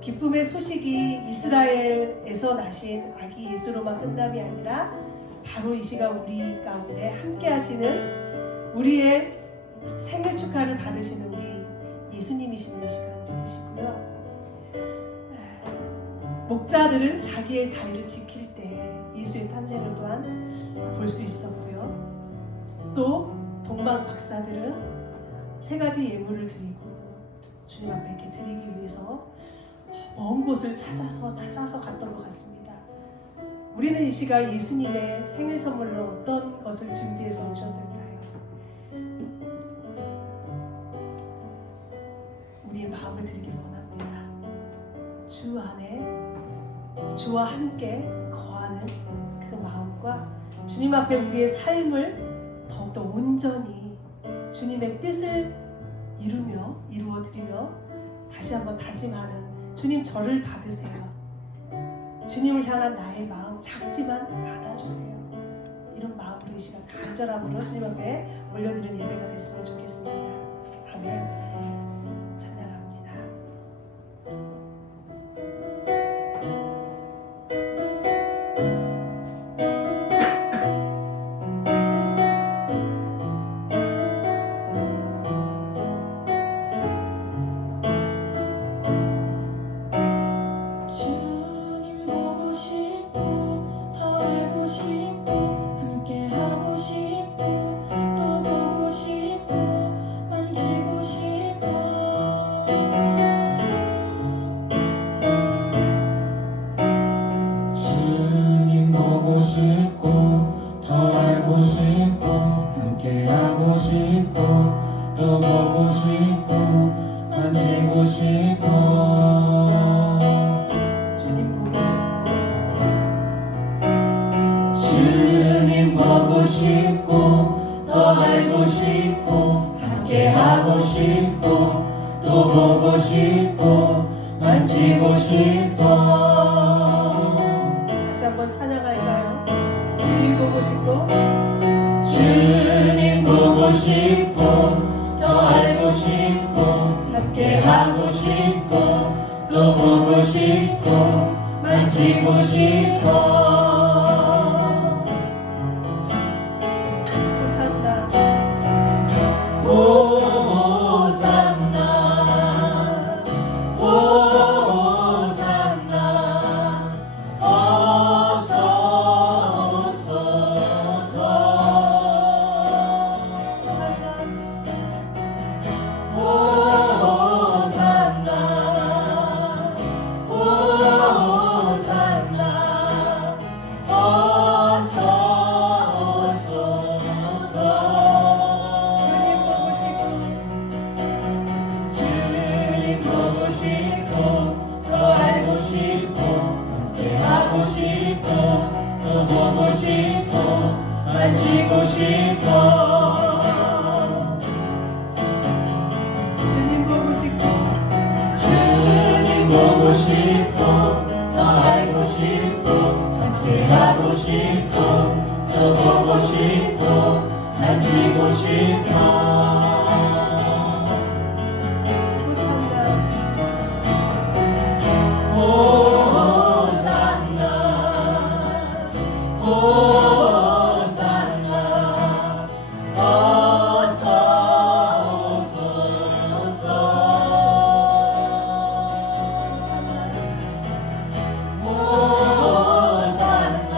기쁨의 소식이 이스라엘에서 나신 아기 예수로만 끝남이 아니라 바로 이 시간 우리 가운데 함께 하시는 우리의 생일 축하를 받으시는 우리 예수님이시는 시간 믿으시고요. 목자들은 자기의 자리를 지킬 때 예수의 탄생을 또한 볼 수 있었고요. 또 동방 박사들은 세 가지 예물을 드리고 주님 앞에 이렇게 드리기 위해서 먼 곳을 찾아서 갔던 것 같습니다. 우리는 이 시간 예수님의 생일 선물로 어떤 것을 준비해서 오셨을까요? 우리의 마음을 드리길 원합니다. 주 안에 주와 함께 거하는 그 마음과 주님 앞에 우리의 삶을 더욱더 온전히 주님의 뜻을 이루어드리며 다시 한번 다짐하는 주님 저를 받으세요. 주님을 향한 나의 마음 작지만 받아주세요. 이런 마음으로 이 시간 간절함으로 주님 앞에 올려드리는 예배가 됐으면 좋겠습니다. 아멘. 찬양합니다. 또 보고 싶고 만지고 싶어. 다시 한번 찬양할까요? 주님 보고 싶고 주님 보고 싶고 더 알고 싶고 함께 하고 싶고 또 보고 싶고 만지고 싶어. 호산나 호산나 호산나 어서 오소서. 호산나 호산나 어서 오소서. 주님 보고 싶고 더 알고 싶고 함께 하고 싶고 또 보고 싶고 만지고 싶어. 주님 보고 싶고 주님 보고 싶고 더 알고 싶고 함께 하고 싶고 또 보고 싶고 만지고 싶어. 호산나 호산나 호산나 어서 오소서. 호산나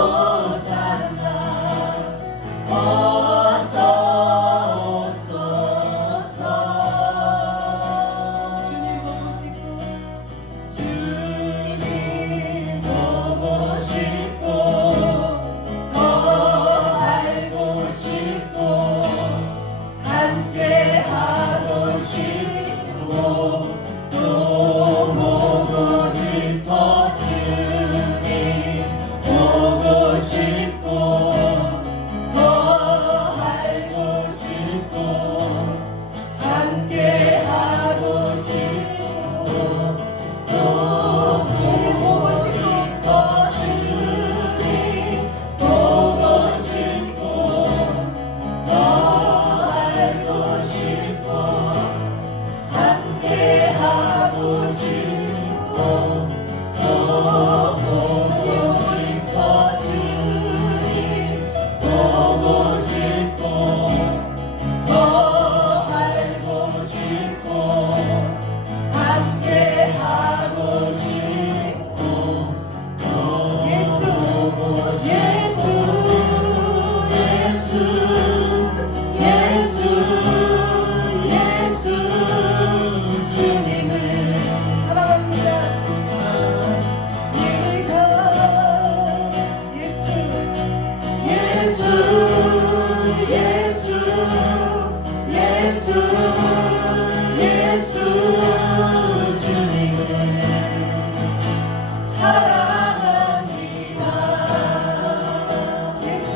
호산나 어서 오소서. 주님 보고 싶고 주님 보고 싶고 더 알고 싶고 함께 하고 싶고 또 보고 싶어. 주님 보고 싶고 더 알고 싶고 함께 하고 싶고 또 주님 보고 싶어. 주님 보고 싶고 더 알고 싶고 함께 하고 싶고 또 보고 싶어. 주님 보고 싶고 더 알고 싶고 함께 하고 싶고 또 보고 싶고. 예수 주님을 사랑합니다. 예가 예수 예수 주님을 사랑합니다. 예수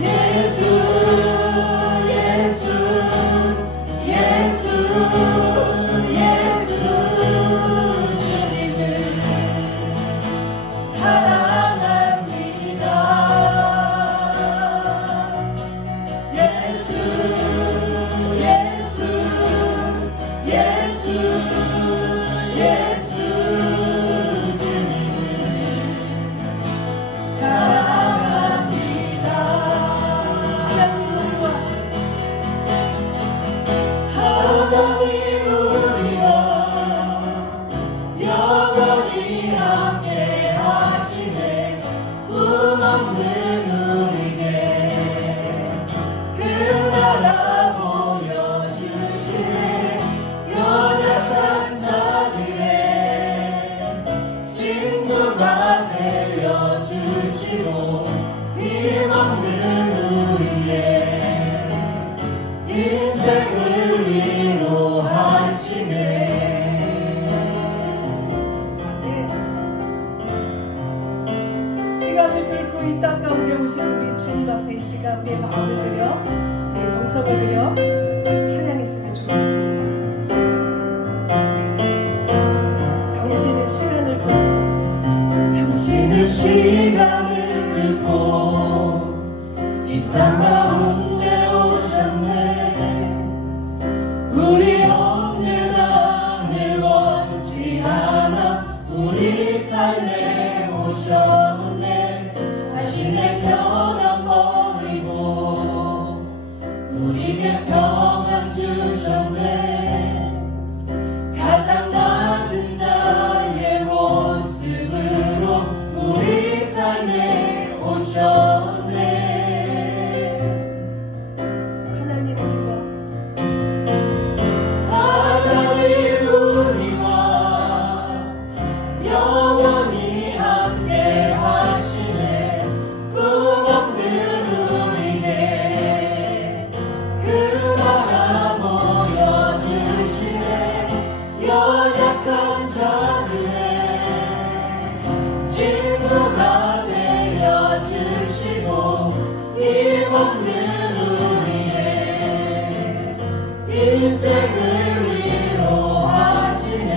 예수 주님을 사랑합니다. 예수 주님을 사랑합니다. 하나님 우리와 영원히 함께 하시네. 꿈없는 우리에게 그 나라 보여주시네. 연약한 자들의 친구가 되어주시고 힘없는 우리의 인생을 위로하시네. 시간을 뚫고 이 땅 가운데 오신 우리 주님 앞에 이 시간 우리의 마음을 드려 정성을 드려 시간을 뚫고 이 땅 가운데 오셨네. 우리 없는 하늘 원치 않아 우리 삶에 오셨네. 자신의 편안 버리고 우리에게 평안 주셨네. 가장 낮은 자의 모습으로 우리 삶에 오셨네. 하나님 우리와 하나님 우리와 영원히 함께 하시네. 꿈 없는 우리에게 그 나라 보여주시네. 연약한 자들의 친구가 되어주시고 힘없는 우리의 인생을 위로하시네.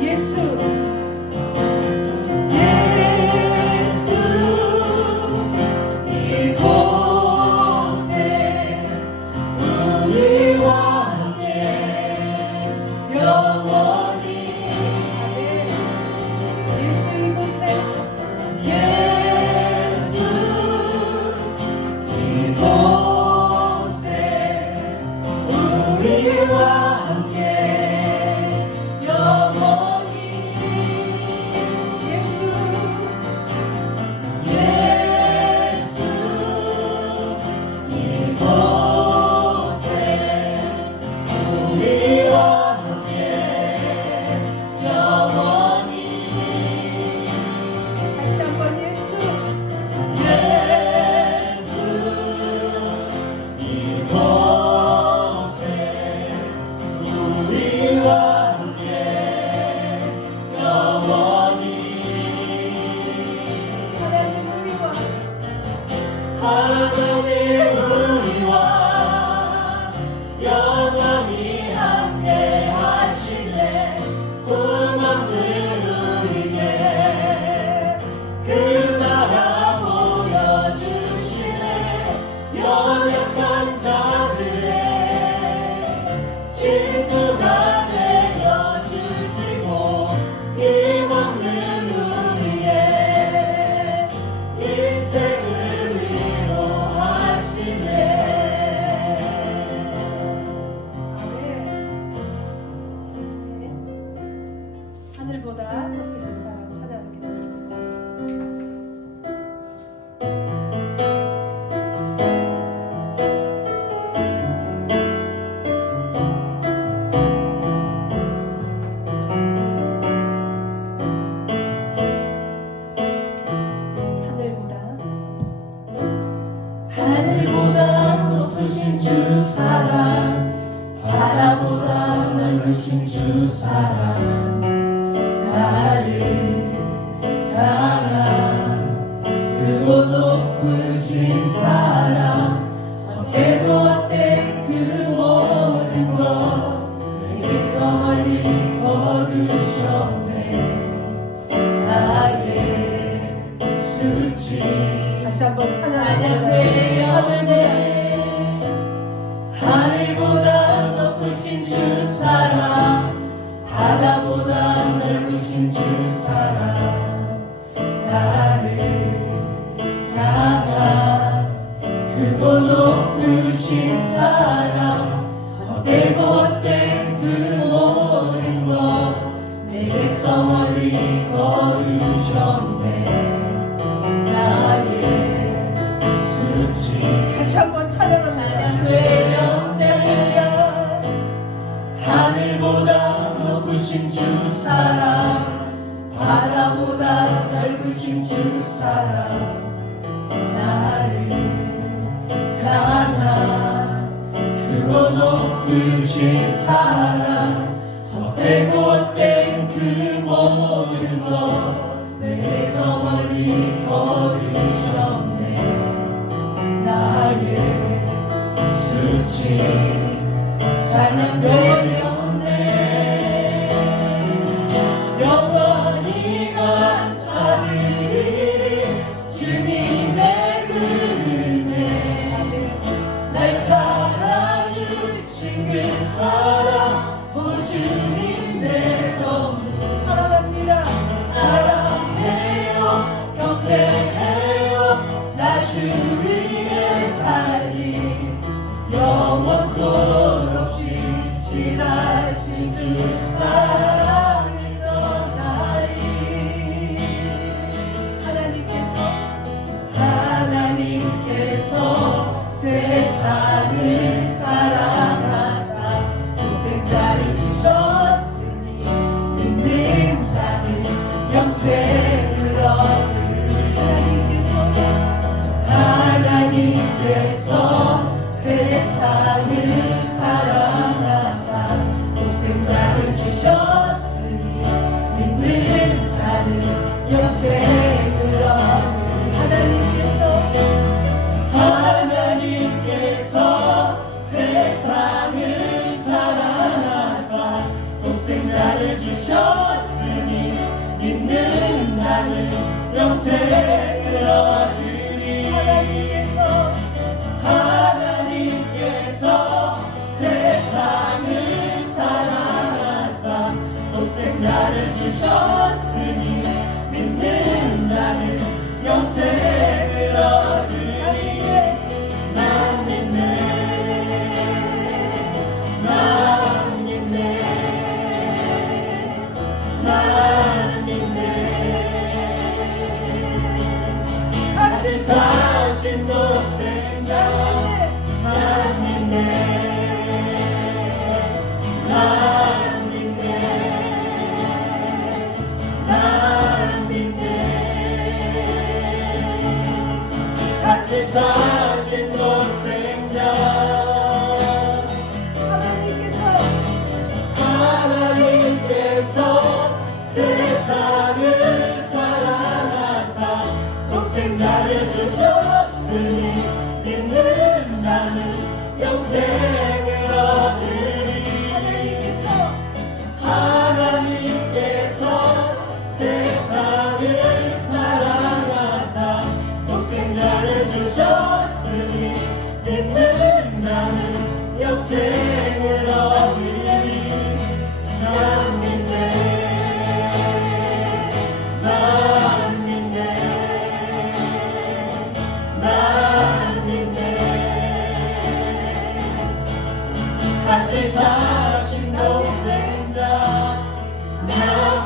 예수 이곳에 우리와 함께 영원히. 예수 이곳에 예수 이곳에 우리와 함께 영원히. 예수 예수 이곳에 우리와 함께 영원히. 다시 한번 예수 예수 이곳에 우리와 함께 영원히. 하나님 우리와 하나님 우리와 영원히 함께 하시네. 꿈 없는 우리에게 그 나라 보여주시네. 연약한 자들의 친구가 되어주시고 힘없는 우리의 인생을 위로하시네. 아멘. 네. 하늘보다 높으신 사랑 찬양하겠습니다. 하늘보다 높으신 주 사랑, 바다보다 넓으신 주 사랑, 나를 향한 크고 높으신 사랑, 헛되고 헛된 그 모든 것 내게서 멀리 거두셨네. 나의 수치 다시 한번 찬양되었네. 하늘보다 높으신 주 사랑, 바다보다 넓으신 주 사랑, 나를 향한 크고 높으신 사랑, 헛되고 헛된 그 모든 것 내게서 멀리 거두셨네. 나의 수치 다시 한번 찬양합니다. 되었네. 하늘보다 높으신 주 사랑, 바다보다 넓으신 주 사랑, 나를 향한 크고 높으신 사랑, 헛되고 헛된 그 모든 것 내게서 멀리 거두셨네. 나의 수치 찬양되었네. 하나님께서 세상을 사랑하사 독생자를 주셨으니 믿는 자는 영생을 얻으리. 하나님께서 세상을 사랑하사 독생자를 주셨으니 믿는 자는 영생을 얻으리. 하나님께서 세상을 사랑하사 독생자를 주셨으니 믿는 자는 영생을 얻으리. 난 믿네 난 믿네 난 믿네 같이 사신 독생자 난 믿네 난 믿네 난 믿네 같이 사신 독생자 하나님께서 세상을 사랑하사 독생자를 주셨으니 믿는 자는 영생을 얻으리. 하나님께서 세상을 사랑하사 독생자를 주셨으니 믿는 자는 영생을 얻으리. 난 믿네 난 믿네 난 믿네 같이 사신 독생자 난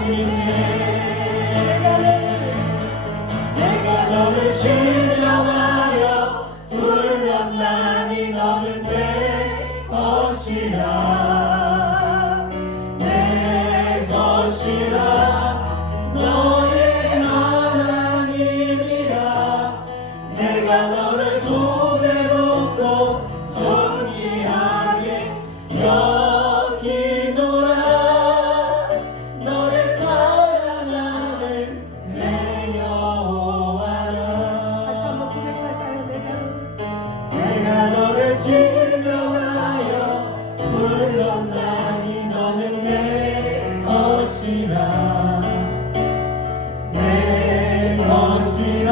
믿네 내가 너를 지명하여 불렀나니 너는 내 것이라 내 것이라 너의 하나님이라 내가 너를 고배롭고 존귀하게 여기노라 너를 사랑하는 내 여호와라. 다시 한번 고백할까요? 내가 너를 지명하여 불렀나니 너는 내 것이라 내 것이라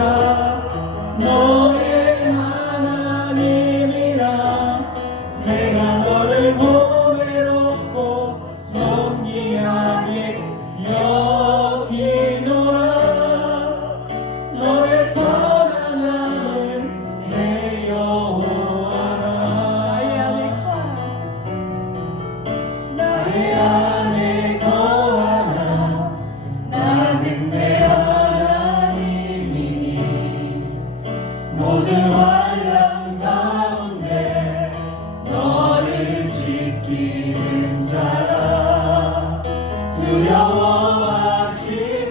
너의 하나님이라 내가 너를 고배롭고 존귀하게 여기노라 너를 사랑하는 내 여호와라. 나의 안에 거하라 나는 내 하나님이니 모든 환난 가운데 너를 지키는 자라. 두려워하지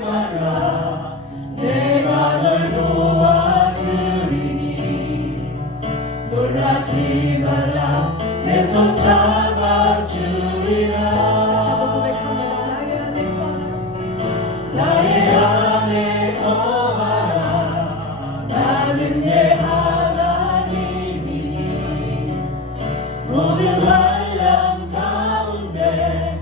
말라 내가 널 도와주리니 놀라지 말라 내 손 잡아주리라. 나의 안에 거하라 나는 내 하나님이니 모든 환난 가운데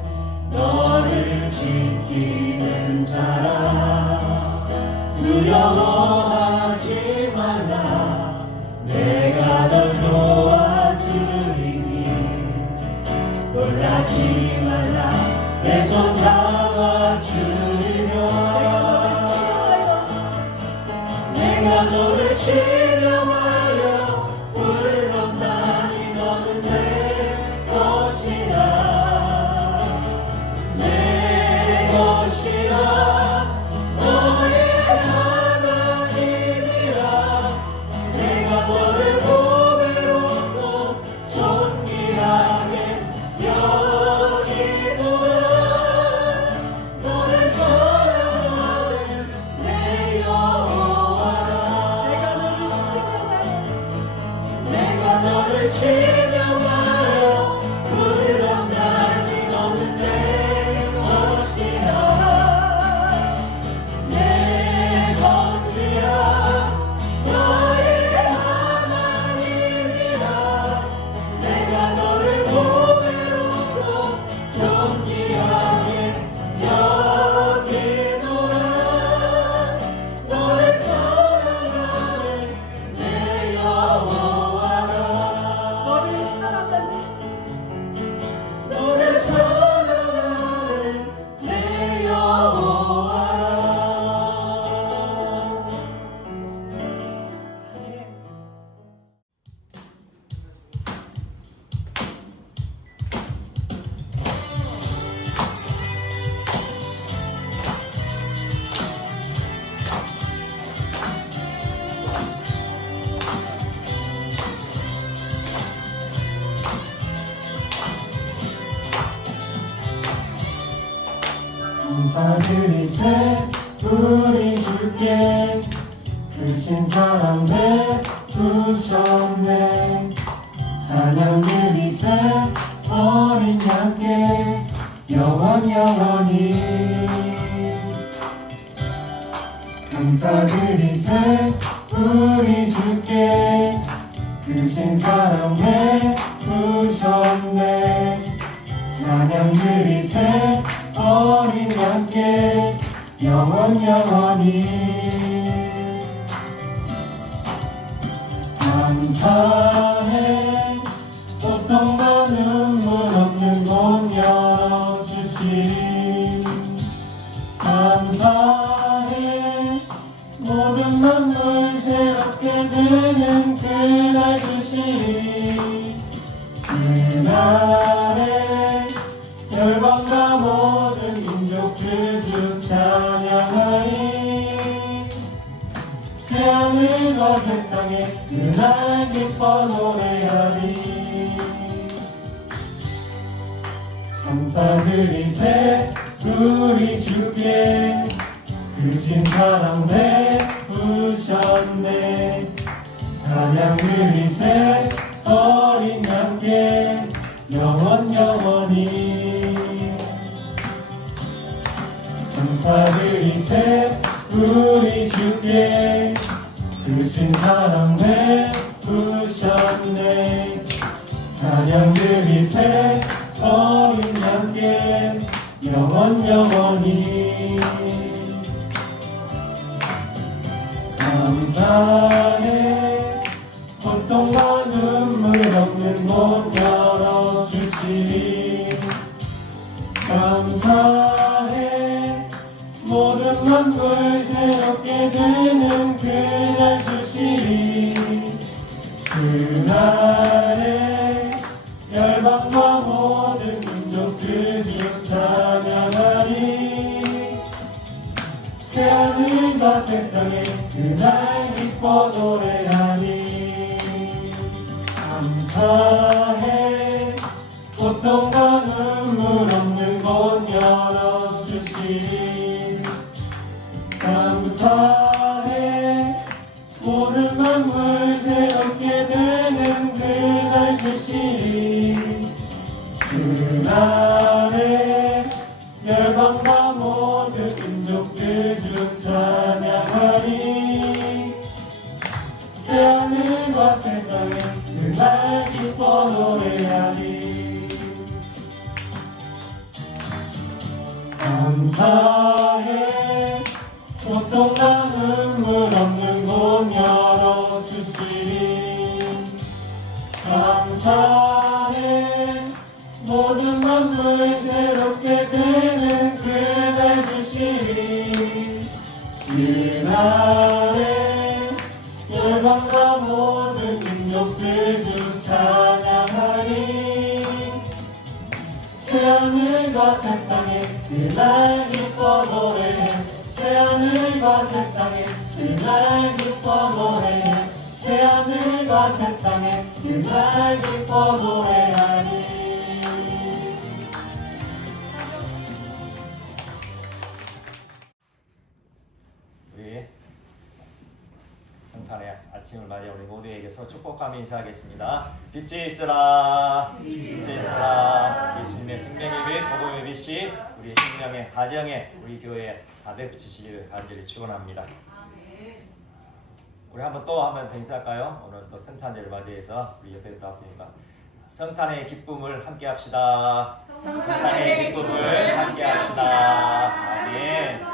너를 지키는 자라. 두려워하지 말라 내가 널 도와주리니 놀라지 말라 내 손 잡아주리라. 내가 너를 지명하여 불렀나니 너는 내 것이라 내 것이라 너의 하나님이라 내가 너를 고배롭고 존귀하게 여기노라 너를 사랑하는 내 여호와라. 내가 너를 지명하여 지명하여 물러가니 너는 내 것이야 내 것이야 너의 하나님이라 내가 너를 보배롭고 존귀하게 여기노라 너를 사랑하네 내 여호와라 너를 사랑하는 너를 사랑하네 내 여호와라 네. 감사드리세 우리 주께 크신 사랑 베푸셨네 찬양드리세 어린 양께 영원히 감사드리세 우리 주께 크신 사랑 베푸셨네 찬양드리세 어린 양께 영원히 감사해 고통과 눈물 없는 곳 열어주시리 감사해 모든 만물 새롭게 되는 그날 주시리 그날에 열방과 모든 민족 그 주 찬양하리 새하늘과 새 땅에 그날 기뻐 노래하리 감사드리세 우리 주께 크신 사랑 베푸셨네 찬양드리세 어린 양께 영원히 감사드리세 우리 주께 크신 사랑 베푸셨네 찬양드리세 어린 양께 영원히 감사해 고통과 눈물 없는 곳 열어주시리 감사해 모든 만물 새롭게 되는 그날 주시리 그날에 열방과 모든 민족 그 주 찬양하리 새하늘과 새 땅에 그날 기뻐 노래하리 감사해 고통과 눈물 없는 곳 열어주시리 감사해 모든 만물 새롭게 되는 그날 주시리 그날에 열방과 모든 민족 그 주 찬양하리 새하늘과 새 땅에 그날 기뻐 노래하리 감사해 고통과 눈물 없는 곳 열어주시리 감사해 모든 만물 새롭게 되는 그날 주시리 그날에 열방과 모든 민족 그 주 찬양하리 새하늘과 새 땅에 그날 기뻐 노래해 새하늘과 새 땅에 그날 기뻐 노래해 새하늘과 새 땅에 그날 기뻐 노래하리 우리 성탄의 아침을 맞이해 우리 모두에게 서로 축복하며 인사하겠습니다. 빛이 있으라. 빛이 있으라. 예수님의 생명의 빛, 복음의 빛이 우리의 심령에, 가정에, 우리 교회에 가득 비치시기를 간절히 축원합니다. 우리 한번 더 인사할까요? 오늘 또 성탄절을 맞이해서 우리 옆에 또 앞입니다. 성탄의 기쁨을 함께 합시다. 성탄의 기쁨을 함께 합시다. 아멘.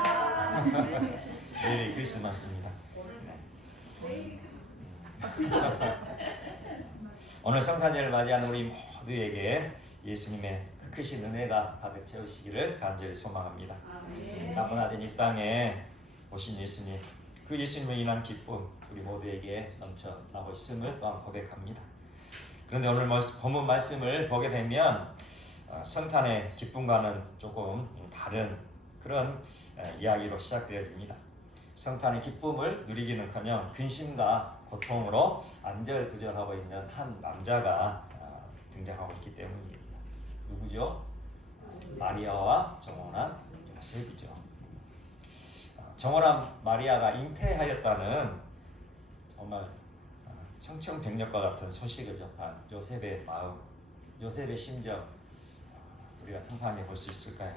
메리 크리스마스입니다. 오늘 성탄절을 맞이하는 우리 모두에게 예수님의 그 크신 은혜가 가득 채우시기를 간절히 소망합니다. 나분하신 이 땅에 오신 예수님, 그 예수님을 인한 기쁨 우리 모두에게 넘쳐나고 있음을 또한 고백합니다. 그런데 오늘 본문 말씀을 보게 되면 성탄의 기쁨과는 조금 다른 그런 이야기로 시작되어집니다. 성탄의 기쁨을 누리기는커녕 근심과 고통으로 안절부절하고 있는 한 남자가 등장하고 있기 때문입니다. 누구죠? 마리아와 정혼한 요셉이죠. 정혼한 마리아가 잉태하였다는 정말 청천벽력과 같은 소식을 접한 요셉의 마음, 요셉의 심정 우리가 상상해 볼 수 있을까요?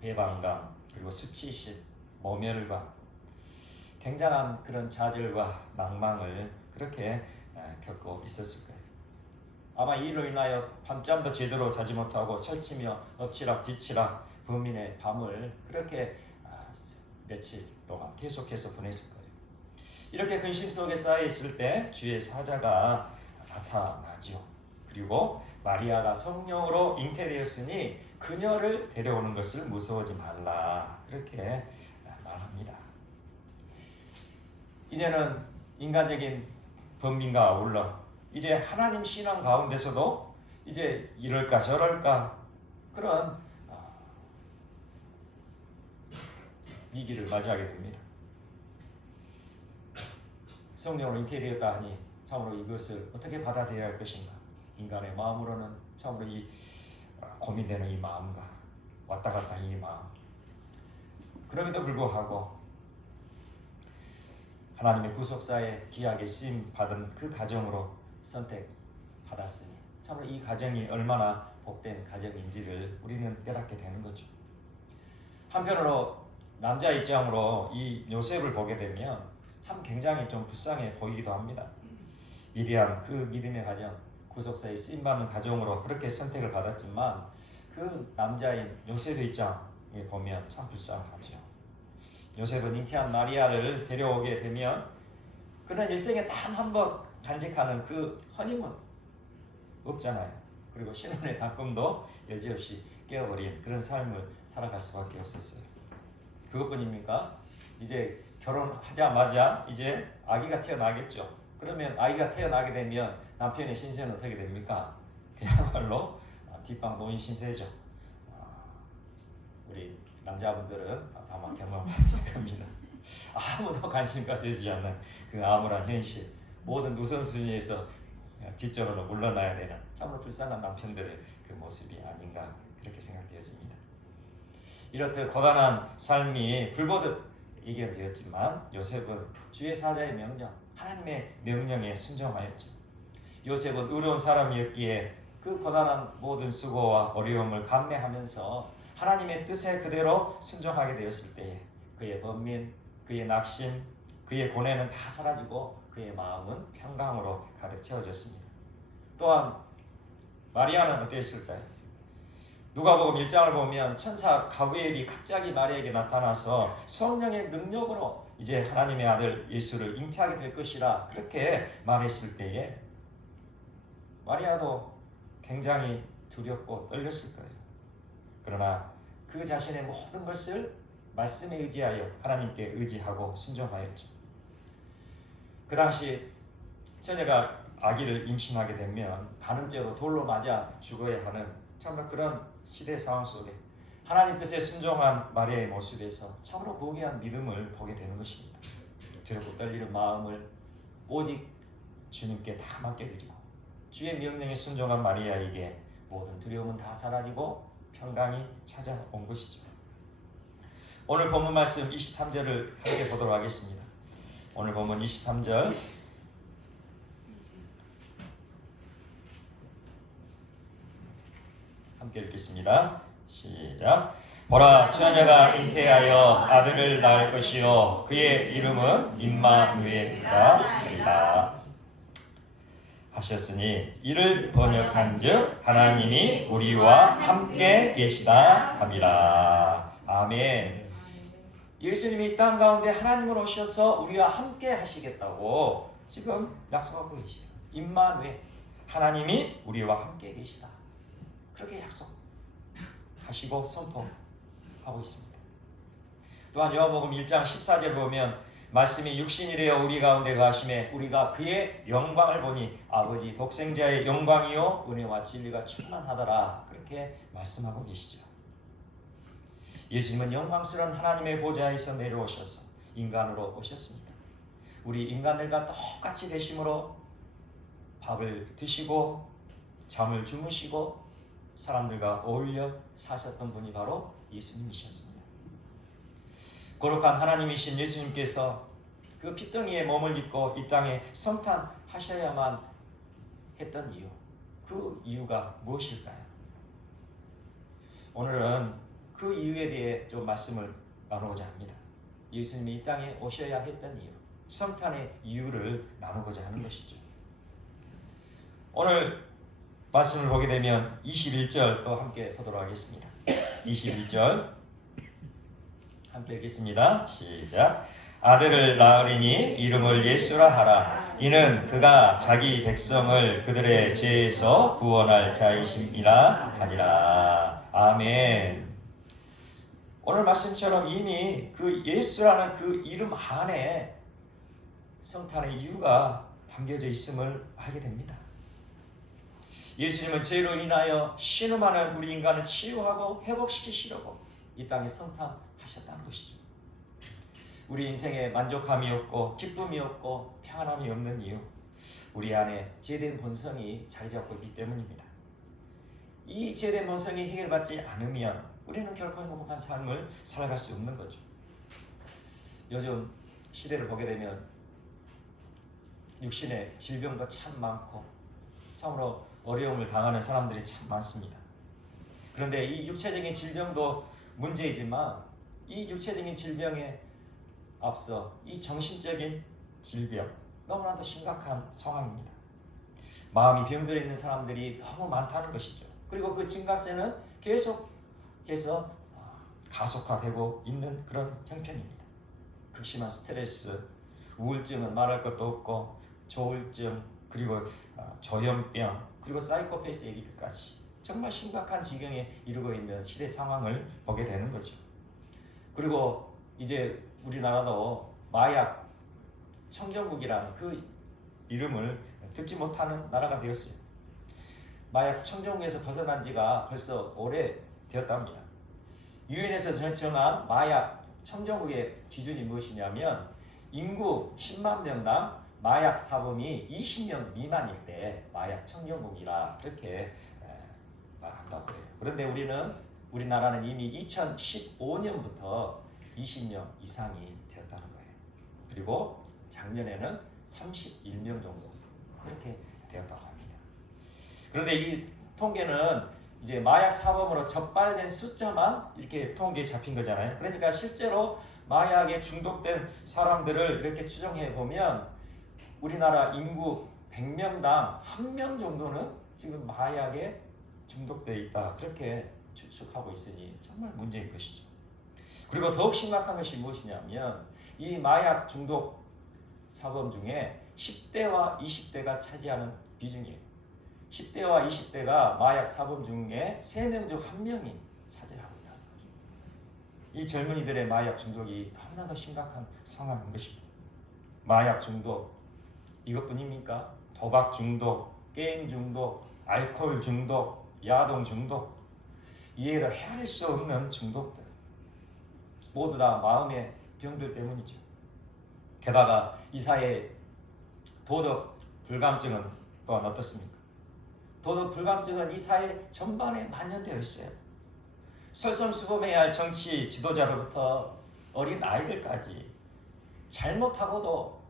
배반감, 그리고 수치심, 모멸감, 굉장한 그런 좌절과 낭망을 그렇게 겪고 있었을 거예요. 아마 이로 인하여 밤잠도 제대로 자지 못하고 설치며 엎치락 뒤치락 범인의 밤을 그렇게 며칠 동안 계속해서 보냈을 거예요. 이렇게 근심 속에 쌓여 있을 때 주의 사자가 나타나죠. 그리고 마리아가 성령으로 잉태되었으니 그녀를 데려오는 것을 무서워하지 말라, 그렇게 말합니다. 이제는 인간적인 범민과 아울러 이제 하나님 신앙 가운데서도 이제 이럴까 저럴까 그런 위기를 맞이하게 됩니다. 성령으로 잉태되었다 하니 참으로 이것을 어떻게 받아들여야 할 것인가, 인간의 마음으로는 참으로 이 고민되는 이 마음과 왔다 갔다 하는 이 마음, 그럼에도 불구하고 하나님의 구속사에 귀하게 쓰임 받은 그 가정으로 선택받았으니 참으로 이 가정이 얼마나 복된 가정인지를 우리는 깨닫게 되는 거죠. 한편으로 남자 입장으로 이 요셉을 보게 되면 참 굉장히 좀 불쌍해 보이기도 합니다. 위대한 그 믿음의 가정, 구속사에 쓰임받는 가정으로 그렇게 선택을 받았지만 그 남자인 요셉의 입장에 보면 참 불쌍하죠. 요셉은 잉태한 마리아를 데려오게 되면 그는 일생에 단 한 번 간직하는 그 허니문 없잖아요. 그리고 신혼의 단꿈도 여지없이 깨어버린 그런 삶을 살아갈 수밖에 없었어요. 그것뿐입니까? 이제 결혼하자마자 이제 아기가 태어나겠죠. 그러면 아기가 태어나게 되면 남편의 신세는 어떻게 됩니까? 그야말로 뒷방 노인 신세죠. 우리 남자분들은 아마 경험하실 겁니다. 아무도 관심 가져주지 않는 그 암울한 현실, 모든 우선순위에서 뒷전으로 물러나야 되는 참으로 불쌍한 남편들의 그 모습이 아닌가 그렇게 생각되어집니다. 이렇듯 고단한 삶이 불보듯 이겨내었지만 요셉은 주의 사자의 명령, 하나님의 명령에 순종하였죠. 요셉은 의로운 사람이었기에 그 고단한 모든 수고와 어려움을 감내하면서 하나님의 뜻에 그대로 순종하게 되었을 때에 그의 번민, 그의 낙심, 그의 고뇌는 다 사라지고 그의 마음은 평강으로 가득 채워졌습니다. 또한 마리아는 어땠을까요? 누가복음 1장을 보면 천사 가브리엘이 갑자기 마리아에게 나타나서 성령의 능력으로 이제 하나님의 아들 예수를 잉태하게 될 것이라 그렇게 말했을 때에 마리아도 굉장히 두렵고 떨렸을 거예요. 그러나 그 자신의 모든 것을 말씀에 의지하여 하나님께 의지하고 순종하였죠. 그 당시 처녀가 아기를 임신하게 되면 간음죄로 돌로 맞아 죽어야 하는 참으로 그런 시대 상황 속에 하나님 뜻에 순종한 마리아의 모습에서 참으로 고귀한 믿음을 보게 되는 것입니다. 두렵고 떨리는 마음을 오직 주님께 다 맡겨드리고 주의 명령에 순종한 마리아에게 모든 두려움은 다 사라지고 평강이 찾아온 것이죠. 오늘 본문 말씀 23절을 함께 보도록 하겠습니다. 오늘 본문 23절 함께 읽겠습니다. 시작. 보라, 처녀가 잉태하여 아들을 낳을 것이요 그의 이름은 임마누엘이라 하리라 하셨으니 이를 번역한즉 하나님이 우리와 함께 계시다 함이라. 아멘. 예수님이 이 땅 가운데 하나님으로 오셔서 우리와 함께 하시겠다고 지금 약속하고 계시죠. 임마누엘, 하나님이 우리와 함께 계시다. 그렇게 약속하시고 선포하고 있습니다. 또한 요한복음 1장 14절에 보면 말씀이 육신이 되어 우리 가운데 가심에 우리가 그의 영광을 보니 아버지 독생자의 영광이요 은혜와 진리가 충만하더라. 그렇게 말씀하고 계시죠. 예수님은 영광스러운 하나님의 보좌에서 내려오셔서 인간으로 오셨습니다. 우리 인간들과 똑같이 되심으로 밥을 드시고 잠을 주무시고 사람들과 어울려 사셨던 분이 바로 예수님이셨습니다. 거룩한 하나님이신 예수님께서 그 핏덩이에 몸을 입고 이 땅에 성탄하셔야만 했던 이유, 그 이유가 무엇일까요? 오늘은 그 이유에 대해 좀 말씀을 나누고자 합니다. 예수님이 이 땅에 오셔야 했던 이유, 성탄의 이유를 나누고자 하는 것이죠. 오늘 말씀을 보게 되면 21절 또 함께 보도록 하겠습니다. 21절 함께 읽겠습니다. 시작. 아들을 낳으리니 이름을 예수라 하라. 이는 그가 자기 백성을 그들의 죄에서 구원할 자이심이라 하니라. 아멘. 오늘 말씀처럼 이미 그 예수라는 그 이름 안에 성탄의 이유가 담겨져 있음을 알게 됩니다. 예수님은 죄로 인하여 신음하는 우리 인간을 치유하고 회복시키시려고 이 땅에 성탄하셨다는 것이죠. 우리 인생에 만족함이 없고 기쁨이 없고 평안함이 없는 이유, 우리 안에 죄된 본성이 자리 잡고 있기 때문입니다. 이 죄된 본성이 해결받지 않으면 우리는 결코 행복한 삶을 살아갈 수 없는 거죠. 요즘 시대를 보게 되면 육신의 질병도 참 많고 참으로 어려움을 당하는 사람들이 참 많습니다. 그런데 이 육체적인 질병도 문제이지만 이 육체적인 질병에 앞서 이 정신적인 질병, 너무나도 심각한 상황입니다. 마음이 병들어 있는 사람들이 너무 많다는 것이죠. 그리고 그 증가세는 계속해서 가속화되고 있는 그런 형편입니다. 극심한 스트레스, 우울증은 말할 것도 없고 조울증, 그리고 조현병, 그리고 사이코패스 얘기까지 정말 심각한 지경에 이르고 있는 시대 상황을 보게 되는 거죠. 그리고 이제 우리나라도 마약 청정국이라는 그 이름을 듣지 못하는 나라가 되었어요. 마약 청정국에서 벗어난 지가 벌써 오래 되었답니다. 유엔에서 정한 마약 청정국의 기준이 무엇이냐면 인구 10만 명당 마약 사범이 20명 미만일 때 마약 청정국이라 그렇게 말한다고 해요. 그런데 우리나라는 이미 2015년부터 20명 이상이 되었다는 거예요. 그리고 작년에는 31명 정도 그렇게 되었다고 합니다. 그런데 이 통계는 이제 마약 사범으로 적발된 숫자만 이렇게 통계에 잡힌 거잖아요. 그러니까 실제로 마약에 중독된 사람들을 이렇게 추정해 보면 우리나라 인구 100명당 1명 정도는 지금 마약에 중독되어 있다. 그렇게 추측하고 있으니 정말 문제인 것이죠. 그리고 더욱 심각한 것이 무엇이냐면 이 마약 중독 사범 중에 10대와 20대가 차지하는 비중이에요. 10대와 20대가 마약 사범 중에 3명 중 1명이 차지하고 있다는 거죠. 이 젊은이들의 마약 중독이 너무나도 심각한 상황인 것입니다. 마약 중독 이것뿐입니까? 도박 중독, 게임 중독, 알코올 중독, 야동 중독, 이해가 헤아릴 수 없는 중독들 모두 다 마음의 병들 때문이죠. 게다가 이 사회의 도덕 불감증은 또한 어떻습니까? 도덕 불감증은 이 사회 전반에 만연되어 있어요. 설선수범해야 할 정치 지도자로부터 어린 아이들까지 잘못하고도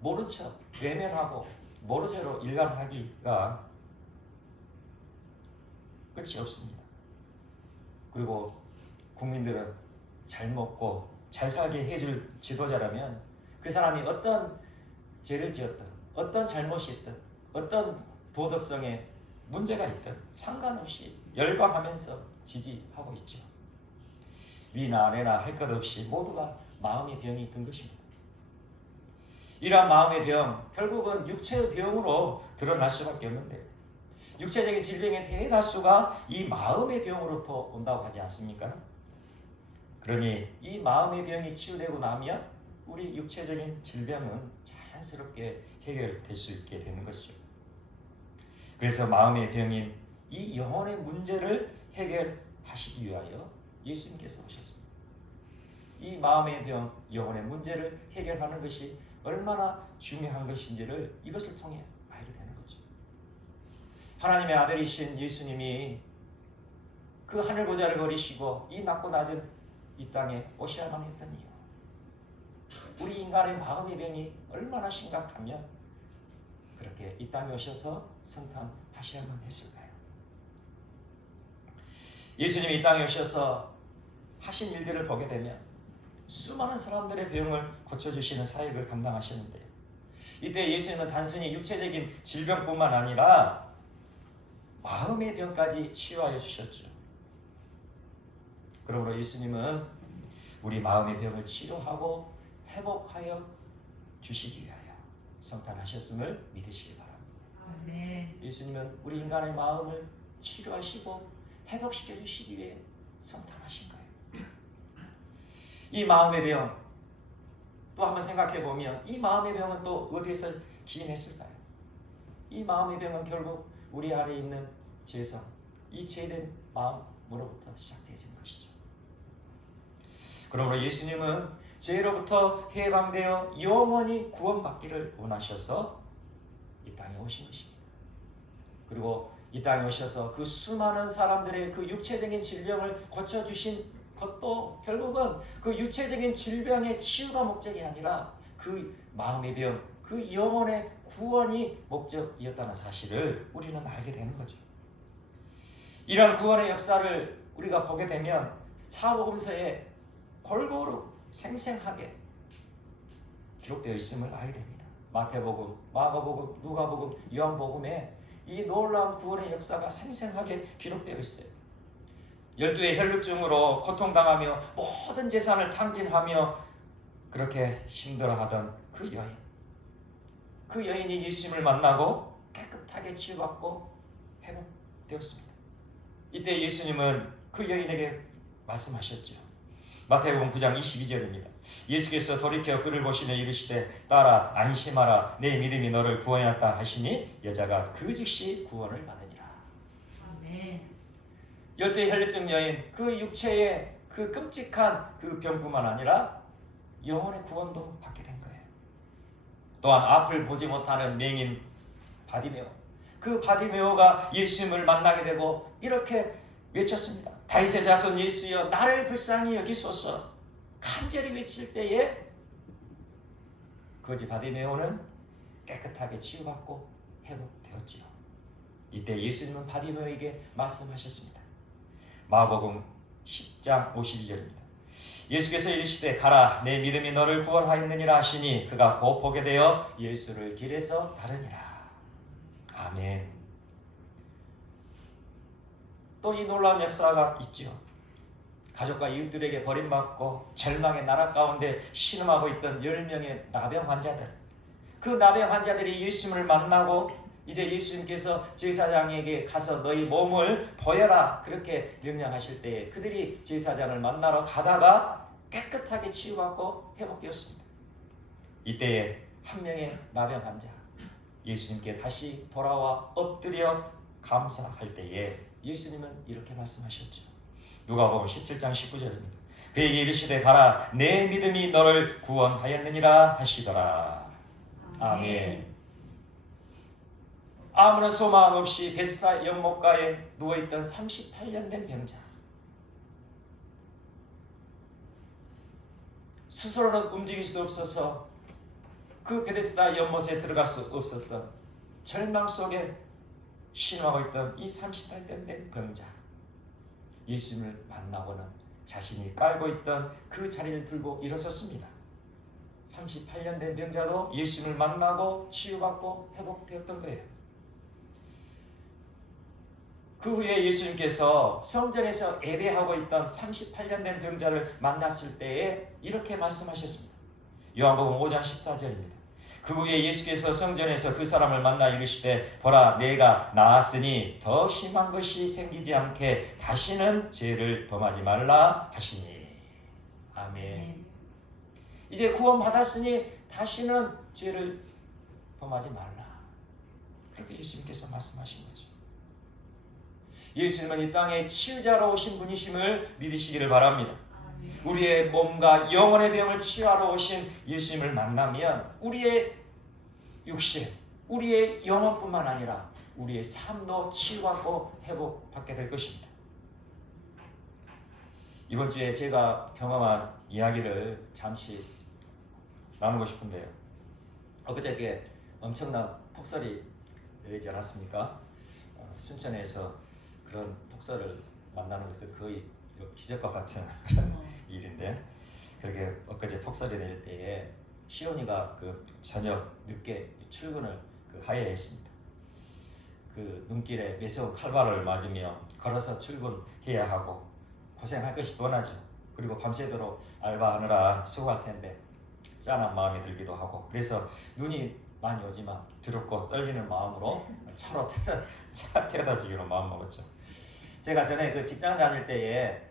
모른 척 외면하고 모르쇠로 일관하기가 끝이 없습니다. 그리고 국민들은 잘 먹고 잘 살게 해줄 지도자라면 그 사람이 어떤 죄를 지었든 어떤 잘못이 있든 어떤 도덕성에 문제가 있든 상관없이 열광하면서 지지하고 있죠. 위나 아래나 할 것 없이 모두가 마음의 병이 있던 것입니다. 이러한 마음의 병, 결국은 육체의 병으로 드러날 수밖에 없는데 육체적인 질병의 대다수가 이 마음의 병으로부터 온다고 하지 않습니까? 그러니 이 마음의 병이 치유되고 나면 우리 육체적인 질병은 자연스럽게 해결될 수 있게 되는 것이죠. 그래서 마음의 병인 이 영혼의 문제를 해결하시기 위하여 예수님께서 오셨습니다. 이 마음의 병, 영혼의 문제를 해결하는 것이 얼마나 중요한 것인지를 이것을 통해 알게 되는 거죠. 하나님의 아들이신 예수님이 그 하늘 보좌를 버리시고 이 낮고 낮은 이 땅에 오셔야만 했던 이유, 우리 인간의 마음의 병이 얼마나 심각하면 그렇게 이 땅에 오셔서 성탄하셔야만 했을까요? 예수님이 이 땅에 오셔서 하신 일들을 보게 되면 수많은 사람들의 병을 고쳐주시는 사역을 감당하시는데, 이때 예수님은 단순히 육체적인 질병뿐만 아니라 마음의 병까지 치유하여 주셨죠. 그러므로 예수님은 우리 마음의 병을 치료하고 회복하여 주시기 위하여 성탄하셨음을 믿으시기 바랍니다. 아멘. 예수님은 우리 인간의 마음을 치료하시고 회복시켜 주시기 위해 성탄하신 거예요. 이 마음의 병, 또 한번 생각해 보면 이 마음의 병은 또 어디에서 기인했을까요? 이 마음의 병은 결국 우리 안에 있는 죄성, 이 죄된 마음으로부터 시작되어진 것이죠. 그러므로 예수님은 죄로부터 해방되어 영원히 구원받기를 원하셔서 이 땅에 오신 것입니다. 그리고 이 땅에 오셔서 그 수많은 사람들의 그 육체적인 질병을 고쳐주신 것도 결국은 그 육체적인 질병의 치유가 목적이 아니라 그 마음의 병, 그 영혼의 구원이 목적이었다는 사실을 우리는 알게 되는 거죠. 이러한 구원의 역사를 우리가 보게 되면 사복음서에 골고루 생생하게 기록되어 있음을 알게 됩니다. 마태복음, 마가복음, 누가복음, 요한복음에 이 놀라운 구원의 역사가 생생하게 기록되어 있어요. 12의 혈루증으로 고통당하며 모든 재산을 탕진하며 그렇게 힘들어하던 그 여인, 그 여인이 예수님을 만나고 깨끗하게 치유받고 회복되었습니다. 이때 예수님은 그 여인에게 말씀하셨죠. 마태복음 9장 22절입니다. 예수께서 돌이켜 그를 보시며 이르시되 딸아 안심하라 내 믿음이 너를 구원하였다 하시니 여자가 그 즉시 구원을 받으니라. 아멘. 12의 혈루증 여인, 그 육체의 그 끔찍한 그 병뿐만 아니라 영혼의 구원도 받게 된 거예요. 또한 앞을 보지 못하는 맹인 바디메오, 그 바디메오가 예수님을 만나게 되고 이렇게 외쳤습니다. 다윗의 자손 예수여 나를 불쌍히 여기소서. 간절히 외칠 때에 거지 바디메오는 깨끗하게 치유받고 회복되었지요. 이때 예수님은 바디메오에게 말씀하셨습니다. 마가복음 10장 52절입니다. 예수께서 이르시되 가라 내 믿음이 너를 구원하였느니라 하시니 그가 곧 보게 되어 예수를 길에서 따르니라. 아멘. 또 이 놀라운 역사가 있죠. 가족과 이웃들에게 버림받고 절망의 나라 가운데 신음하고 있던 10명의 나병 환자들, 그 나병 환자들이 예수님을 만나고 이제 예수님께서 제사장에게 가서 너희 몸을 보여라 그렇게 명령하실 때에 그들이 제사장을 만나러 가다가 깨끗하게 치유받고 회복되었습니다. 이때에 한 명의 나병 환자 예수님께 다시 돌아와 엎드려 감사할 때에 예수님은 이렇게 말씀하셨죠. 누가복음 17장 19절입니다. 그에게 이르시되 가라 내 믿음이 너를 구원하였느니라 하시더라. 아멘. 아무런 소망 없이 베스다 연못가에 누워있던 38년 된 병자, 스스로는 움직일 수 없어서 그 베데스다 연못에 들어갈 수 없었던 절망 속에 신음하고 있던 이 38년 된 병자, 예수님을 만나고는 자신이 깔고 있던 그 자리를 들고 일어섰습니다. 38년 된 병자도 예수님을 만나고 치유받고 회복되었던 거예요. 그 후에 예수님께서 성전에서 예배하고 있던 38년 된 병자를 만났을 때에 이렇게 말씀하셨습니다. 요한복음 5장 14절입니다. 그 후에 예수께서 성전에서 그 사람을 만나 이르시되 보라 내가 나았으니 더 심한 것이 생기지 않게 다시는 죄를 범하지 말라 하시니. 아멘. 이제 구원받았으니 다시는 죄를 범하지 말라. 그렇게 예수님께서 말씀하신 거죠. 예수님은 이 땅에 치유자로 오신 분이심을 믿으시기를 바랍니다. 우리의 몸과 영혼의 병을 치유하러 오신 예수님을 만나면 우리의 육신, 우리의 영혼뿐만 아니라 우리의 삶도 치유받고 회복받게 될 것입니다. 이번 주에 제가 경험한 이야기를 잠시 나누고 싶은데요. 엊그저께 엄청난 폭설이 내리지 않았습니까? 순천에서 그런 폭설을 만나는 것은 거의 기적과 같은 그런 일인데, 그렇게 엊그제 폭설이 내릴 때에 시온이가 그 저녁 늦게 출근을 그 하야했습니다. 그 눈길에 매서운 칼바를 맞으며 걸어서 출근해야 하고 고생할 것이 뻔하죠. 그리고 밤새도록 알바하느라 수고할 텐데 짠한 마음이 들기도 하고, 그래서 눈이 많이 오지만 두렵고 떨리는 마음으로 차로 태워다 주기로 마음먹었죠. 제가 전에 그 직장 다닐 때에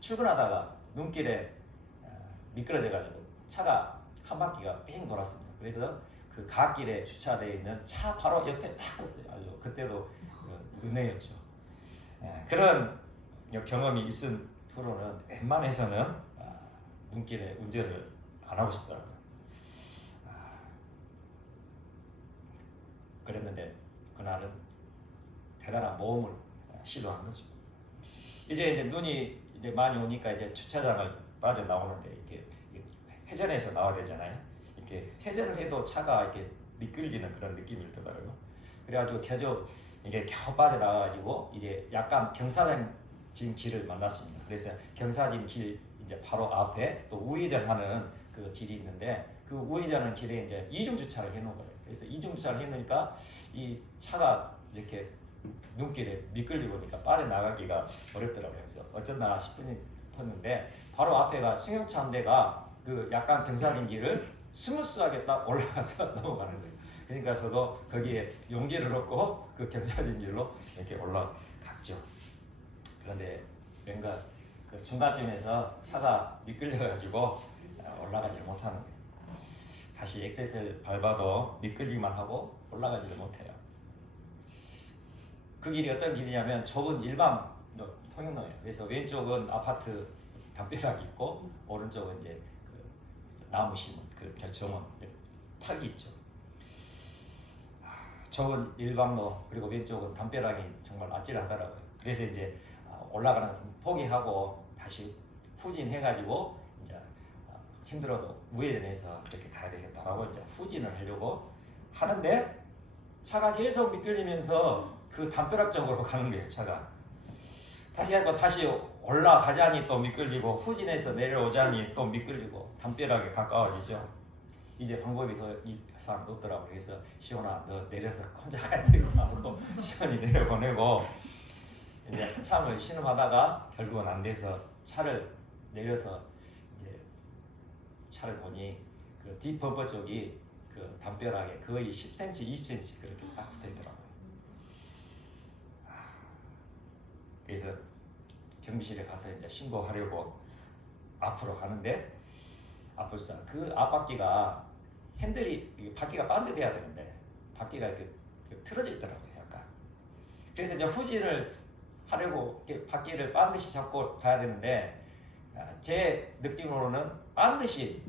출근하다가 눈길에 미끄러져가지고 차가 한 바퀴가 뺑 돌았습니다. 그래서 그 갓길에 주차되어 있는 차 바로 옆에 팍 섰어요. 아주 그때도 은혜였죠. 그런 경험이 있은 후로는 웬만해서는 눈길에 운전을 안 하고 싶더라고요. 그랬는데 그날은 대단한 모험을 시도한 거죠. 이제 눈이 이제 많이 오니까 이제 주차장을 빠져 나오는데 이렇게 회전해서 나와야 되잖아요. 이렇게 회전을 해도 차가 이렇게 미끌리는 그런 느낌이 들더라고요. 그래가지고 계속 이게 겨우 빠져 나와가지고 이제 약간 경사진 길을 만났습니다. 그래서 경사진 길 이제 바로 앞에 또 우회전하는 그 길이 있는데 그 우회전하는 길에 이제 이중 주차를 해놓은 거예요. 그래서 이중 주차를 해놓으니까 이 차가 이렇게 눈길에 미끌리고 보니까 빠져나가기가 어렵더라고요. 그래서 어쩐나 싶었는데 바로 앞에가 승용차 한 대가 그 약간 경사진 길을 스무스하게 딱 올라가서 넘어가는 거예요. 그러니까 저도 거기에 용기를 얻고 그 경사진 길로 이렇게 올라갔죠. 그런데 뭔가 그 중간쯤에서 차가 미끌려가지고 올라가지를 못하는 거예요. 다시 엑셀을 밟아도 미끌리기만 하고 올라가지를 못해요. 그 길이 어떤 길이냐면 좁은 일반 통행로예요. 그래서 왼쪽은 아파트 담벼락이 있고 오른쪽은 이제 그 나무 심은 그 정원 탁이 있죠. 좁은 일방로 그리고 왼쪽은 담벼락이 정말 아찔하더라고요. 그래서 이제 올라가는 것은 포기하고 다시 후진해가지고 이제 힘들어도 우회전해서 그렇게 가야 되겠다라고 이제 후진을 하려고 하는데 차가 계속 미끌리면서 그 담벼락 쪽으로 가는 거예요. 차가 다시 하고 다시 올라가자니 또 미끌리고 후진해서 내려오자니 또 미끌리고 담벼락에 가까워지죠. 이제 방법이 더 이상 없더라고요. 그래서 시온아 너 내려서 혼자 가야 되겠다 하고 시온이 내려보내고 이제 한참을 신음하다가 결국은 안 돼서 차를 내려서 이제 차를 보니 그 뒷범퍼 쪽이 그 담벼락에 거의 10cm, 20cm 그렇게 딱 붙어 있더라고요. 그래서 경비실에 가서 이제 신고하려고 앞으로 가는데 앞불상 그 앞바퀴가 핸들이 바퀴가 반대돼야 되는데 바퀴가 이렇게 틀어져 있더라고요. 약간. 그래서 이제 후진을 하려고 이렇게 바퀴를 반드시 잡고 가야 되는데 제 느낌으로는 반드시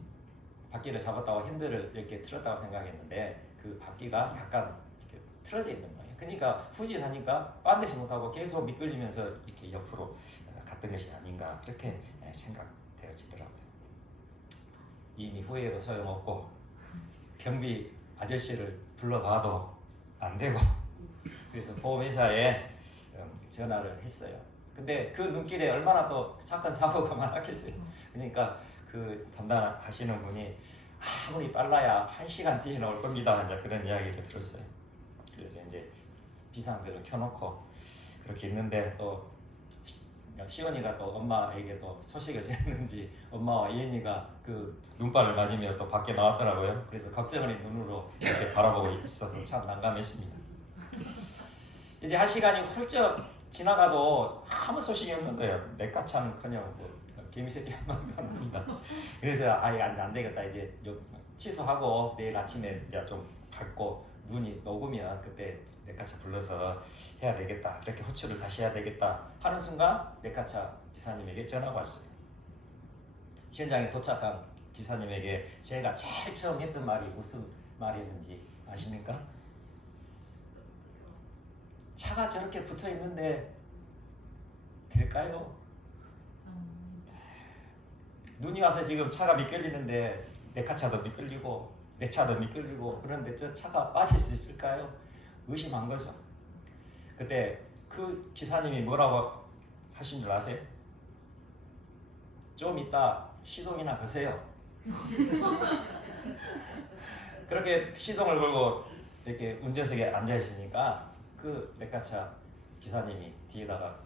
바퀴를 잡았다고 핸들을 이렇게 틀었다고 생각했는데 그 바퀴가 약간 이렇게 틀어져 있는 거예요. 그러니까 후진하니까 반드시 못하고 계속 미끌리면서 이렇게 옆으로 갔던 것이 아닌가 그렇게 생각되어지더라고요. 이미 후회해도 소용없고 경비 아저씨를 불러봐도 안 되고 그래서 보험회사에 전화를 했어요. 근데 그 눈길에 얼마나 또 사건 사고가 많았겠어요. 그러니까 그 담당하시는 분이 아무리 빨라야 1시간 뒤에 나올 겁니다. 이제 그런 이야기를 들었어요. 그래서 이제 비상벨을 켜놓고 그렇게 있는데 또 시원이가 또 엄마에게 또 소식을 전했는지 엄마와 예인이가 그 눈발을 맞으며 또 밖에 나왔더라고요. 그래서 걱정의 눈으로 이렇게 바라보고 있어서 참 난감했습니다. 이제 1시간이 훌쩍 지나가도 아무 소식이 없는 거예요. 내까차는커녕 뭐 개미새끼 한 마리만 옵니다. 그래서 아예 안 되겠다. 이제 취소하고 내일 아침에 이제 좀 밝고 눈이 녹으면 그때 내까차 불러서 해야 되겠다. 그렇게 호출을 다시 해야 되겠다 하는 순간 내까차 기사님에게 전화가 왔어요. 현장에 도착한 기사님에게 제가 제일 처음 했던 말이 무슨 말이었는지 아십니까? 차가 저렇게 붙어 있는데 될까요? 눈이 와서 지금 차가 미끌리는데 내 차도 미끌리고 내 차도 미끌리고 그런데 저 차가 빠질 수 있을까요? 의심한 거죠. 그때 그 기사님이 뭐라고 하신 줄 아세요? 좀 이따 시동이나 거세요. 그렇게 시동을 걸고 이렇게 운전석에 앉아 있으니까 그 레카차 기사님이 뒤에다가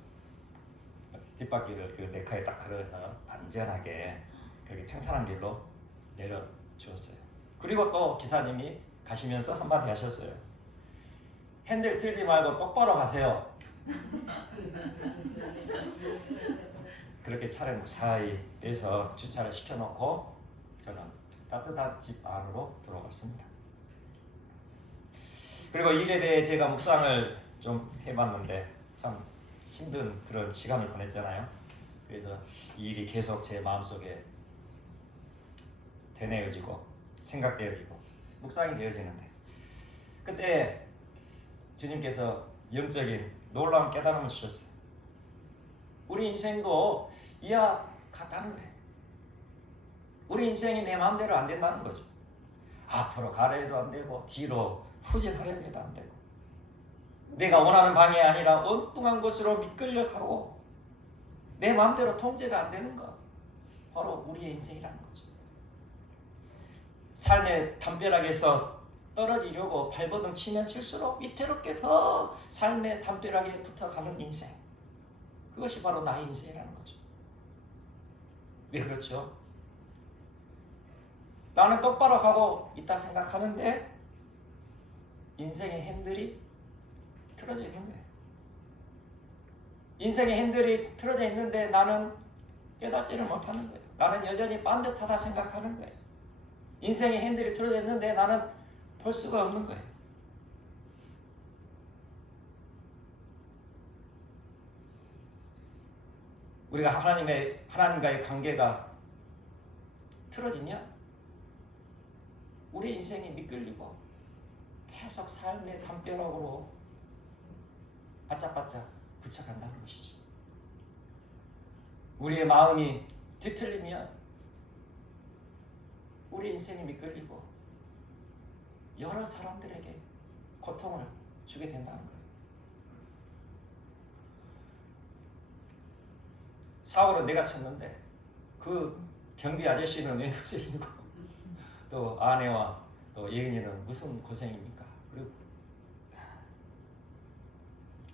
뒷바퀴를 그 레카에 딱 걸어서 안전하게 그렇게 평탄한 길로 내려주었어요. 그리고 또 기사님이 가시면서 한마디 하셨어요. 핸들 틀지 말고 똑바로 가세요. 그렇게 차를 무사히 빼서 주차를 시켜놓고 저는 따뜻한 집 안으로 들어갔습니다. 그리고 일에 대해 제가 묵상을 좀 해봤는데 참 힘든 그런 시간을 보냈잖아요. 그래서 이 일이 계속 제 마음속에 되뇌어지고 생각되어지고 묵상이 되어지는데 그때 주님께서 영적인 놀라운 깨달음을 주셨어요. 우리 인생도 이와 같다는 거예요. 우리 인생이 내 마음대로 안 된다는 거죠. 앞으로 가려 해도 안 되고 뒤로 후진하려 해도 안 되고 내가 원하는 방향이 아니라 엉뚱한 곳으로 미끌려 가고 내 마음대로 통제가 안 되는 것 바로 우리의 인생이라는 거죠. 삶의 담벼락에서 떨어지려고 발버둥 치면 칠수록 위태롭게 더 삶의 담벼락에 붙어가는 인생 그것이 바로 나의 인생이라는 거죠. 왜 그렇죠? 나는 똑바로 가고 있다 생각하는데 인생의 핸들이 틀어져 있는 거예요. 인생의 핸들이 틀어져 있는데 나는 깨닫지를 못하는 거예요. 나는 여전히 반듯하다 생각하는 거예요. 인생의 핸들이 틀어져 있는데 나는 볼 수가 없는 거예요. 우리가 하나님과의 관계가 틀어지면 우리 인생이 미끌리고 계속 삶의 담벼락으로 바짝바짝 붙여간다는 것이죠. 우리의 마음이 뒤틀리면 우리 인생이 미끌리고 여러 사람들에게 고통을 주게 된다는 거예요. 사고를 내가 쳤는데 그 경비 아저씨는 왜 고생이고 또 아내와 또 예은이는 무슨 고생입니까?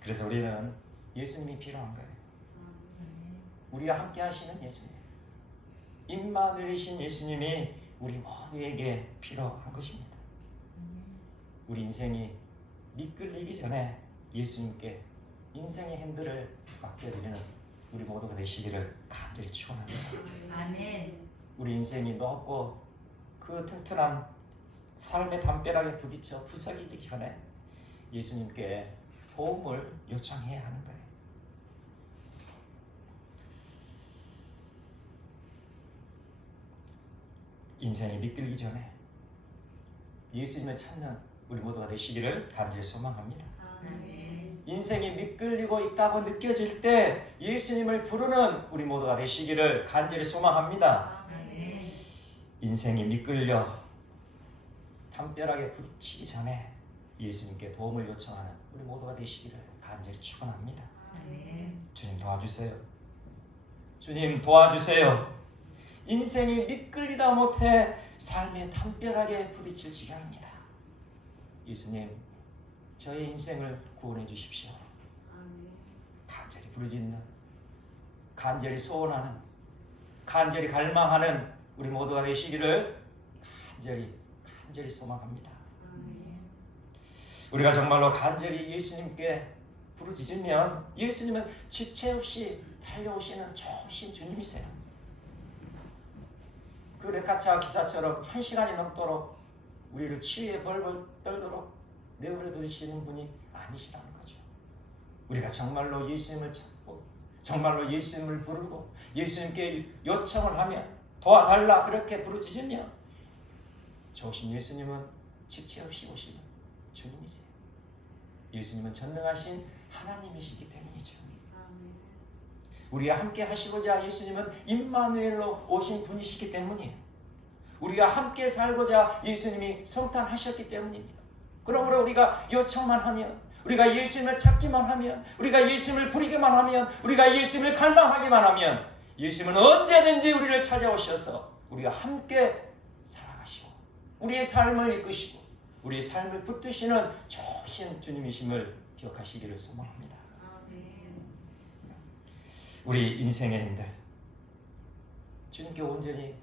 그래서 우리는 예수님이 필요한 거예요. 우리와 함께 하시는 예수님, 임마누엘이신 예수님이 우리 모두에게 필요한 것입니다. 우리 인생이 미끌리기 전에 예수님께 인생의 핸들을 맡겨드리는 우리 모두가 되시기를 간절히 축원합니다. 아멘. 우리 인생이 높고 그 튼튼한 삶의 담벼락에 부딪혀 부서지기 전에 예수님께 도움을 요청해야 하는 거예요. 인생이 미끌기 전에 예수님을 찾는 우리 모두가 되시기를 간절히 소망합니다. 아멘. 인생이 미끌리고 있다고 느껴질 때 예수님을 부르는 우리 모두가 되시기를 간절히 소망합니다. 아멘. 인생이 미끌려 담벼락에 부딪히기 전에 예수님께 도움을 요청하는 우리 모두가 되시기를 간절히 축원합니다. 아멘. 주님 도와주세요. 주님 도와주세요. 인생이 미끌리다 못해 삶에 담벼락에 부딪힐 지경입니다. 예수님, 저의 인생을 구원해 주십시오. 간절히 부르짖는, 간절히 소원하는, 간절히 갈망하는 우리 모두가 되시기를 간절히 소망합니다. 우리가 정말로 간절히 예수님께 부르짖으면 예수님은 지체 없이 달려오시는 좋으신 주님이세요. 그 레카차 기사처럼 1시간이 넘도록 우리를 치유에 벌벌 떨도록 내버려 두시는 분이 아니시라는 거죠. 우리가 정말로 예수님을 찾고 정말로 예수님을 부르고 예수님께 요청을 하며 도와달라 그렇게 부르짖으며 좋으신 예수님은 지체 없이 오시는 주님이세요. 예수님은 전능하신 하나님이시기 때문이죠. 우리와 함께 하시고자 예수님은 임마누엘로 오신 분이시기 때문이에요. 우리가 함께 살고자 예수님이 성탄하셨기 때문입니다. 그러므로 우리가 요청만 하면, 우리가 예수님을 찾기만 하면, 우리가 예수님을 부르기만 하면, 우리가 예수님을 갈망하기만 하면 예수님은 언제든지 우리를 찾아오셔서 우리가 함께 살아가시고 우리의 삶을 이끄시고 우리의 삶을 붙드시는 좋으신 주님이심을 기억하시기를 소망합니다. 우리 인생의 힘들 주님께 온전히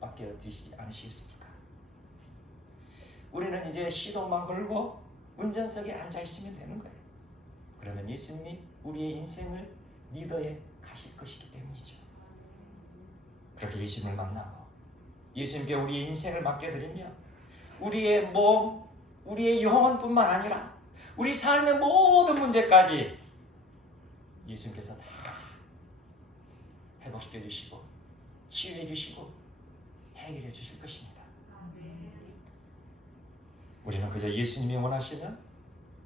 맡겨드시지 않으시겠습니까? 우리는 이제 시동만 걸고 운전석에 앉아있으면 되는 거예요. 그러면 예수님이 우리의 인생을 리더에 가실 것이기 때문이죠. 그렇게 예수님을 만나고 예수님께 우리의 인생을 맡겨드리며 우리의 몸, 우리의 영혼뿐만 아니라 우리 삶의 모든 문제까지 예수님께서 다 회복시켜 주시고 치유해 주시고 해결해 주실 것입니다. 우리는 그저 예수님이 원하시는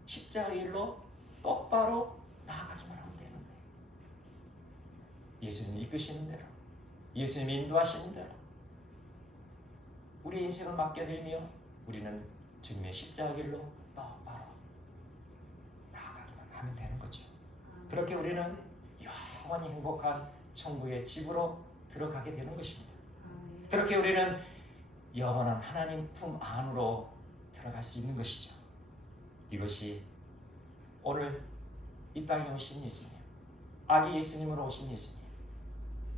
십자가의 일로 똑바로 나아가기만 하면 되는 거예요. 예수님이 이끄시는 대로, 예수님이 인도하시는 대로 우리의 인생을 맡겨드리며 우리는 주님의 십자가의 일로 똑바로 나아가기만 하면 되는 거죠. 그렇게 우리는 영원히 행복한 천국의 집으로 들어가게 되는 것입니다. 그렇게 우리는 영원한 하나님 품 안으로 들어갈 수 있는 것이죠. 이것이 오늘 이 땅에 오신 예수님, 아기 예수님으로 오신 예수님,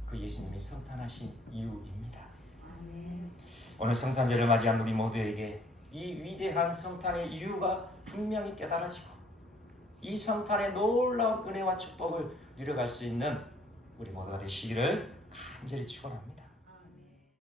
그 예수님이 성탄하신 이유입니다. 오늘 성탄절을 맞이한 우리 모두에게 이 위대한 성탄의 이유가 분명히 깨달아지고 이 성탄의 놀라운 은혜와 축복을 누려갈 수 있는 우리 모두가 되시기를 간절히 축원합니다.